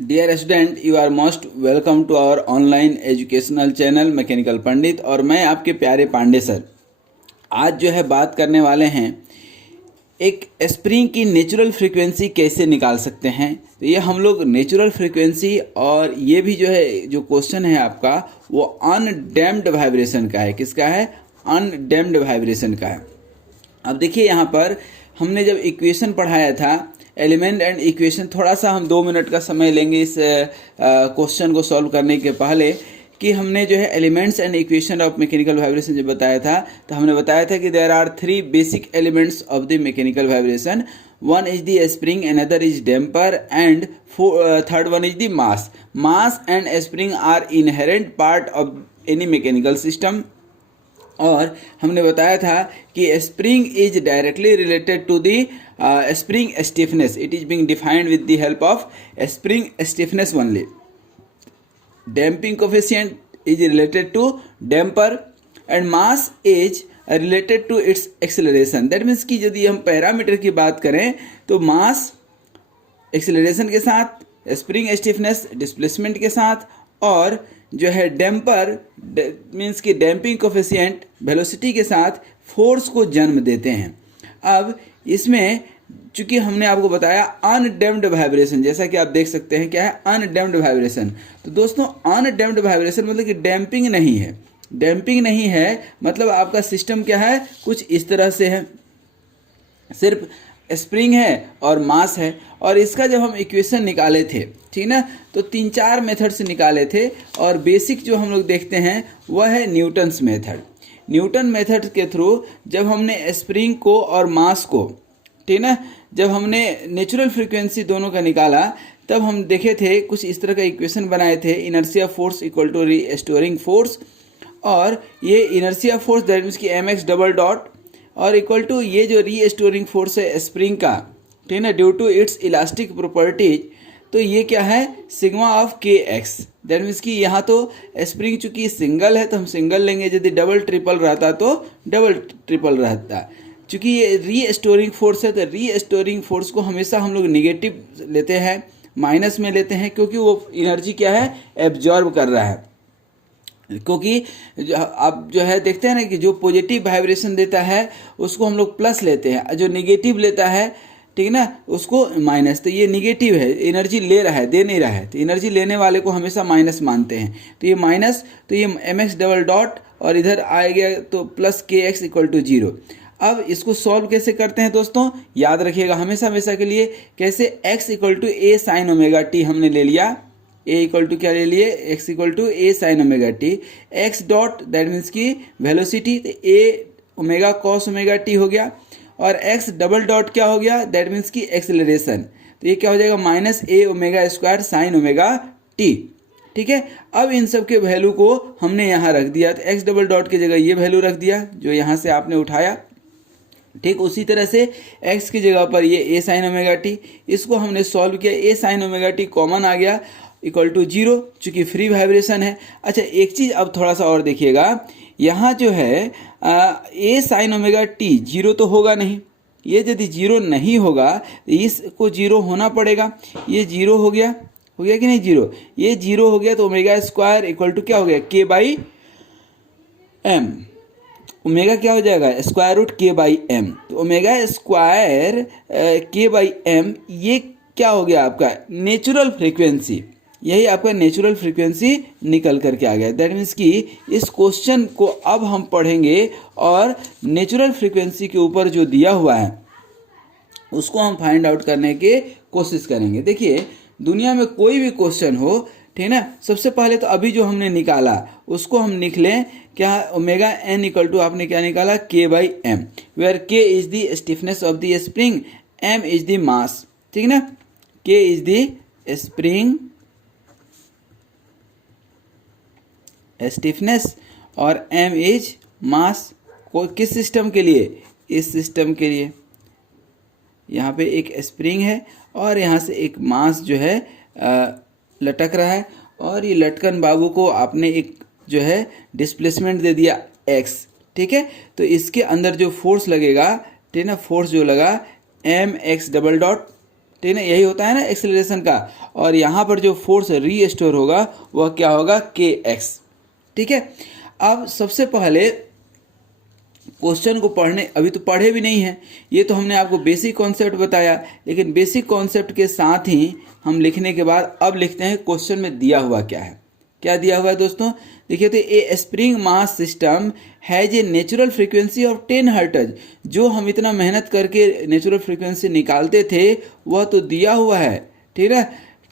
Dear student, you are most welcome to our online educational channel mechanical Pandit. और मैं आपके प्यारे पांडे सर। आज जो है बात करने वाले हैं एक स्प्रिंग की नेचुरल फ्रीक्वेंसी कैसे निकाल सकते हैं। तो ये हम लोग नेचुरल फ्रीक्वेंसी, और ये भी जो है जो क्वेश्चन है आपका वो अनडैम्प्ड वाइब्रेशन का है। किसका है? अनडैम्प्ड वाइब्रेशन का है। अब देखिए यहाँ पर हमने जब इक्वेशन पढ़ाया था एलिमेंट एंड इक्वेशन, थोड़ा सा हम 2 मिनट का समय लेंगे इस क्वेश्चन को सॉल्व करने के पहले, कि हमने जो है elements and equation of mechanical vibration जो बताया था, तो हमने बताया था कि there are 3 basic elements of the mechanical vibration. One is the spring, another is damper, and third one is the mass. Mass and spring are inherent part of any mechanical system. और हमने बताया था कि spring is directly related to the spring stiffness. It is being defined with the help of spring stiffness only. Damping coefficient is related to damper and mass is related to its acceleration. That means कि यदि हम parameter की बात करें तो मास acceleration के साथ, spring stiffness displacement के साथ, और जो है डैम्पर मीन्स कि डैम्पिंग कोफिशिएंट वेलोसिटी के साथ फोर्स को जन्म देते हैं। अब इसमें चूंकि हमने आपको बताया अनडैम्प्ड वाइब्रेशन, जैसा कि आप देख सकते हैं क्या है अनडैम्प्ड वाइब्रेशन। तो दोस्तों अनडैम्प्ड वाइब्रेशन मतलब कि डैम्पिंग नहीं है। डैम्पिंग नहीं है मतलब आपका सिस्टम क्या है, कुछ इस तरह से है, सिर्फ स्प्रिंग है और मास है। और इसका जब हम इक्वेशन निकाले थे, ठीक ना, तो 3-4 मेथड से निकाले थे, और बेसिक जो हम लोग देखते हैं वह है न्यूटन्स मेथड। न्यूटन मेथड के थ्रू जब हमने स्प्रिंग को और मास को, ठीक ना, जब हमने नेचुरल फ्रीक्वेंसी दोनों का निकाला, तब हम देखे थे कुछ इस तरह का इक्वेशन बनाए थे। Inertia force equal to restoring force, और ये इनर्शिया फोर्स दैट मीन्स की mx डबल डॉट, और इक्वल टू ये जो रीस्टोरिंग फोर्स है स्प्रिंग का, ठीक है, due to its elastic properties, तो ये क्या है sigma of k x. That means कि यहाँ तो स्प्रिंग चूंकि सिंगल है तो हम सिंगल लेंगे, यदि डबल ट्रिपल रहता तो डबल ट्रिपल रहता। चूंकि ये रीस्टोरिंग फोर्स है तो रीस्टोरिंग फोर्स को हमेशा हम लोग निगेटिव लेते हैं, माइनस में लेते हैं, क्योंकि वो एनर्जी क्या है एब्जॉर्ब कर रहा है। क्योंकि आप जो है देखते हैं ना कि जो पॉजिटिव वाइब्रेशन देता है उसको हम लोग प्लस लेते हैं, जो निगेटिव लेता है, ठीक ना, उसको माइनस। तो ये निगेटिव है, एनर्जी ले रहा है, दे नहीं रहा है, तो एनर्जी लेने वाले को हमेशा माइनस मानते हैं। तो ये माइनस, तो ये mx डबल डॉट, और इधर आएगा तो प्लस के एक्स इक्वल टू 0। अब इसको सॉल्व कैसे करते हैं दोस्तों, याद रखिएगा हमेशा हमेशा के लिए, कैसे x equal to a sine omega t हमने ले लिया, ए इक्वल टू क्या ले लिए, x equal to a sine omega t, x dot that means की वेलोसिटी, तो a omega cos omega t हो गया, और x डबल डॉट क्या हो गया, दैट मीन्स की एक्सेलरेशन, तो ये क्या हो जाएगा minus A omega square sine omega T. ठीक है, अब इन सब के वैल्यू को हमने यहाँ रख दिया, तो x डबल डॉट की जगह ये वैल्यू रख दिया जो यहाँ से आपने उठाया। ठीक उसी तरह से x की जगह पर ये a साइन ओमेगा टी, इसको हमने सॉल्व किया, a sine omega T common आ गया इक्वल टू 0, चूँकि फ्री वाइब्रेशन है। अच्छा एक चीज़ अब थोड़ा सा और देखिएगा, यहाँ जो है a साइन ओमेगा टी 0 तो होगा नहीं, ये यदि 0 नहीं होगा तो इसको 0 होना पड़ेगा। ये 0 हो गया कि नहीं 0, ये 0 हो गया तो ओमेगा स्क्वायर इक्वल टू क्या हो गया k बाई एम। ओमेगा क्या हो जाएगा square root k by M, तो omega square k by M, ये क्या हो गया आपका नेचुरल फ्रीक्वेंसी। यही आपका नेचुरल फ्रीक्वेंसी निकल करके आ गया। दैट मीन्स कि इस क्वेश्चन को अब हम पढ़ेंगे और नेचुरल फ्रीक्वेंसी के ऊपर जो दिया हुआ है उसको हम फाइंड आउट करने की कोशिश करेंगे। देखिए दुनिया में कोई भी क्वेश्चन हो, ठीक है ना, सबसे पहले तो अभी जो हमने निकाला उसको हम लिख लें क्या, ओमेगा एन इक्वल टू आपने क्या निकाला k by m, where k is the stiffness of the spring, m is the mass, ठीक ना, k is the spring stiffness और m इज मास। को किस सिस्टम के लिए, इस सिस्टम के लिए। यहाँ पे एक स्प्रिंग है और यहाँ से एक मास जो है लटक रहा है, और ये लटकन बाबू को आपने एक जो है डिस्प्लेसमेंट दे दिया x, ठीक है। तो इसके अंदर जो फोर्स लगेगा, ठीक है ना, फोर्स जो लगा m x डबल डॉट, ठीक है, यही होता है ना एक्सेलरेशन का। और यहाँ पर जो फोर्स रीस्टोर होगा वह क्या होगा, के एक्स। ठीक है, अब सबसे पहले क्वेश्चन को पढ़ने, अभी तो पढ़े भी नहीं हैं, ये तो हमने आपको बेसिक कॉन्सेप्ट बताया, लेकिन बेसिक कॉन्सेप्ट के साथ ही हम लिखने के बाद अब लिखते हैं क्वेश्चन में दिया हुआ क्या है। क्या दिया हुआ है दोस्तों, देखिए तो ए spring mass system has a natural frequency of 10 hertz. जो हम इतना मेहनत करके नेचुरल फ्रीक्वेंसी निकालते थे वह तो दिया हुआ है, ठीक है।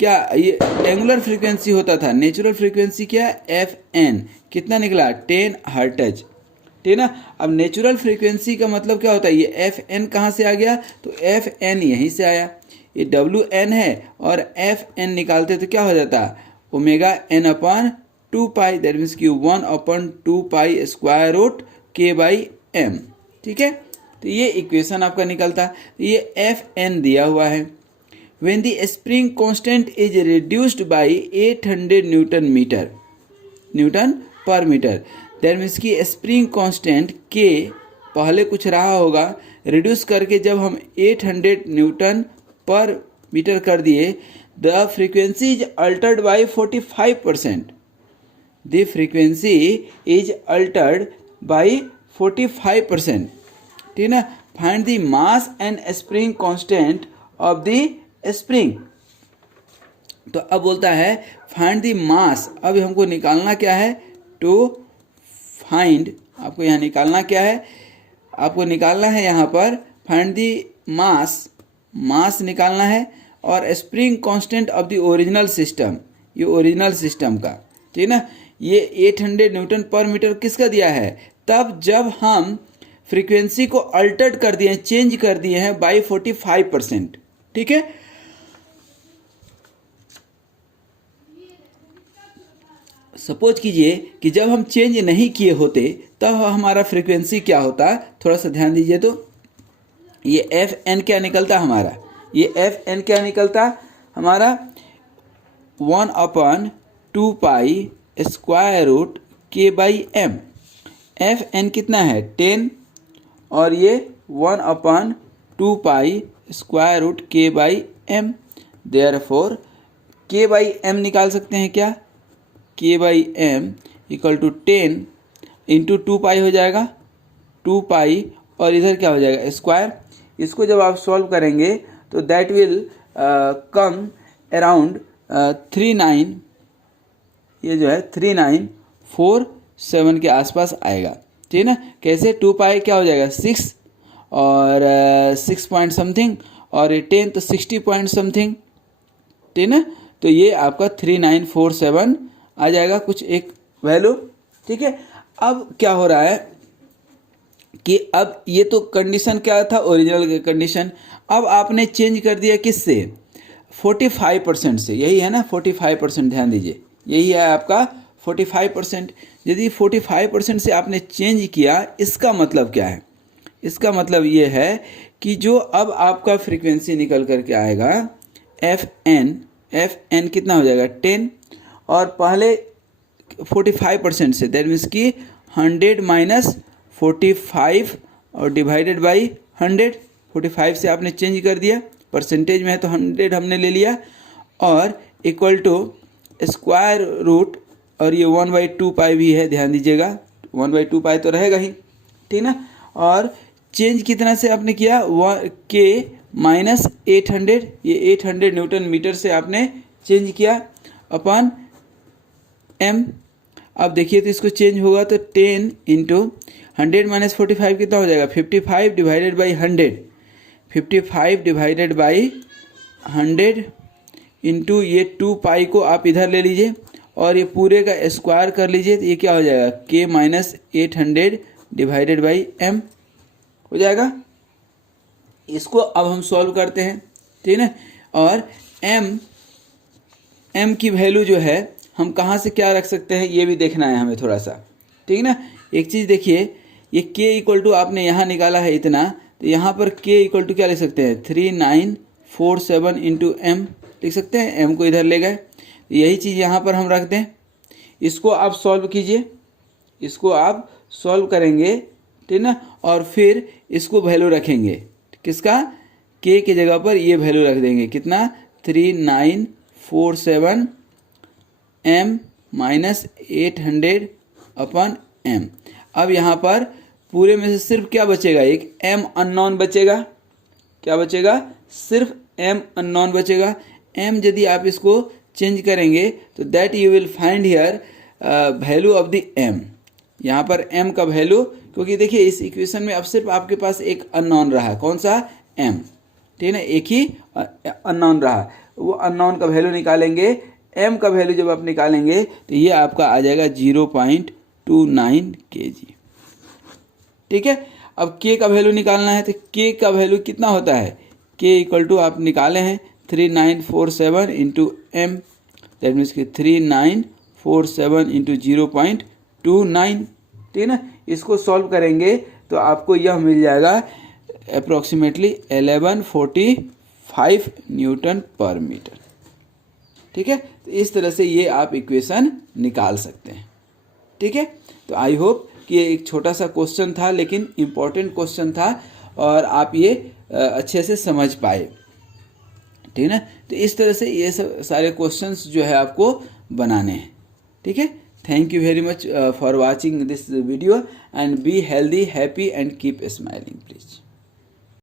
क्या ये एंगुलर फ्रीक्वेंसी होता था, नेचुरल फ्रीक्वेंसी क्या, एफ एन, कितना निकला 10 हर्ट्ज, ठीक है ना। अब नेचुरल फ्रीक्वेंसी का मतलब क्या होता है, ये एफ एन कहाँ से आ गया, तो एफ एन यहीं से आया, ये डब्ल्यू एन है और एफ एन निकालते तो क्या हो जाता, omega n upon 2 pi, that means कि 1/2 pi square root k by m. ठीक है, तो ये इक्वेशन आपका निकलता, ये एफ एन दिया हुआ है। When the spring constant is reduced by 800 Newton पर मीटर, दैट मीन्स कि स्प्रिंग कांस्टेंट के पहले कुछ रहा होगा, रिड्यूस करके जब हम 800 न्यूटन पर मीटर कर दिए, the frequency is altered by 45%। The frequency is altered by 45%, ठीक ना। Find the mass and spring constant of the spring. तो अब बोलता है फाइंड द मास, अब हमको निकालना क्या है, टू फाइंड, आपको यहाँ निकालना क्या है, आपको निकालना है यहाँ पर फाइंड द मास, मास निकालना है, और spring constant of the original system, ये ओरिजिनल सिस्टम का, ठीक ना। ये 800 न्यूटन पर मीटर किसका दिया है, तब जब हम फ्रीक्वेंसी को अल्टर्ड कर दिए हैं, चेंज कर दिए हैं बाई 45%, ठीक है। सपोज कीजिए कि जब हम चेंज नहीं किए होते तब हमारा फ्रीक्वेंसी क्या होता, थोड़ा सा ध्यान दीजिए। तो ये एफ एन क्या निकलता हमारा, ये एफ एन क्या निकलता हमारा, 1/2 pi square root k by m. F n कितना है 10 और ये 1/2 pi square root k by m. Therefore k by m निकाल सकते हैं क्या, k by m equal to 10 into 2 pi हो जाएगा, 2 पाई और इधर क्या हो जाएगा स्क्वायर। इसको जब आप सॉल्व करेंगे तो दैट विल कम अराउंड 39, ये जो है 3947 के आसपास आएगा, ठीक है ना। कैसे, 2 पाई क्या हो जाएगा 6 और 6 पॉइंट समथिंग और ये 10 तो 60 पॉइंट समथिंग, ठीक है ना। तो ये आपका 3947 आ जाएगा कुछ एक वैल्यू, ठीक है। अब क्या हो रहा है कि अब ये तो कंडीशन क्या था, ओरिजिनल कंडीशन, अब आपने चेंज कर दिया किससे, 45% से, यही है ना 45%, ध्यान दीजिए यही है आपका 45%। यदि 45% से आपने चेंज किया, इसका मतलब क्या है, इसका मतलब ये है कि जो अब आपका फ्रीक्वेंसी निकल करके आएगा एफ एन कितना हो जाएगा 10 और पहले 45% से, दैट मीन्स कि 100 माइनस 45 और डिवाइडेड बाई 100, 45 से आपने चेंज कर दिया, परसेंटेज में है तो 100 हमने ले लिया, और इक्वल टू स्क्वायर रूट, और ये 1/2 पाई भी है, ध्यान दीजिएगा 1/2 पाई तो रहेगा ही, ठीक ना। और चेंज कितना से आपने किया, के माइनस 800, ये 800 न्यूटन मीटर से आपने चेंज किया अपन एम। अब देखिए तो इसको चेंज होगा तो 10 इंटू 100 माइनस 45 कितना हो जाएगा, 55 divided by 100, 55 divided by 100 into ये 2 पाई को आप इधर ले लीजिए और ये पूरे का स्क्वायर कर लीजिए, तो ये क्या हो जाएगा, के माइनस 800 डिवाइडेड बाई एम हो जाएगा। इसको अब हम सॉल्व करते हैं, ठीक है। और एम की वैल्यू जो है हम कहाँ से क्या रख सकते हैं, ये भी देखना है हमें थोड़ा सा, ठीक है ना। एक चीज़ देखिए, ये के इक्वल टू आपने यहाँ निकाला है इतना, तो यहाँ पर के इक्वल टू क्या लिख सकते हैं, 3947 इंटू एम लिख सकते हैं, एम को इधर ले गए, यही चीज़ यहाँ पर हम रख दें। इसको आप सॉल्व कीजिए, इसको आप सॉल्व करेंगे, ठीक ना, और फिर इसको वैल्यू रखेंगे किसका, के जगह पर ये वैल्यू रख देंगे, कितना 3947 m माइनस 800 अपन m। अब यहाँ पर पूरे में से सिर्फ क्या बचेगा, एक m अननोन बचेगा। क्या बचेगा, सिर्फ m अननोन बचेगा। m यदि आप इसको चेंज करेंगे तो that you will find here value of the m। यहाँ पर m का वैल्यू, क्योंकि देखिए इस इक्वेशन में अब सिर्फ आपके पास एक अननोन रहा, कौन सा, m, ठीक है ना, एक ही अननोन रहा। वो अननोन का वैल्यू निकालेंगे, m का वैल्यू जब आप निकालेंगे तो ये आपका आ जाएगा 0.29 kg। ठीक है, अब k का वैल्यू निकालना है तो k का वैल्यू कितना होता है, k इक्वल टू आप निकाले हैं 3947 इंटू m, दैट मीन्स कि 3947 इंटू 0.29, ठीक है ना। इसको सॉल्व करेंगे तो आपको यह मिल जाएगा अप्रोक्सीमेटली 1145 न्यूटन पर मीटर। ठीक है, तो इस तरह से ये आप इक्वेशन निकाल सकते हैं। ठीक है, तो आई होप कि ये एक छोटा सा क्वेश्चन था लेकिन इम्पोर्टेंट क्वेश्चन था और आप ये अच्छे से समझ पाए। ठीक है ना, तो इस तरह से ये सब सारे क्वेश्चंस जो है आपको बनाने हैं। ठीक है, thank you very much for watching this video and be healthy, happy and keep smiling please.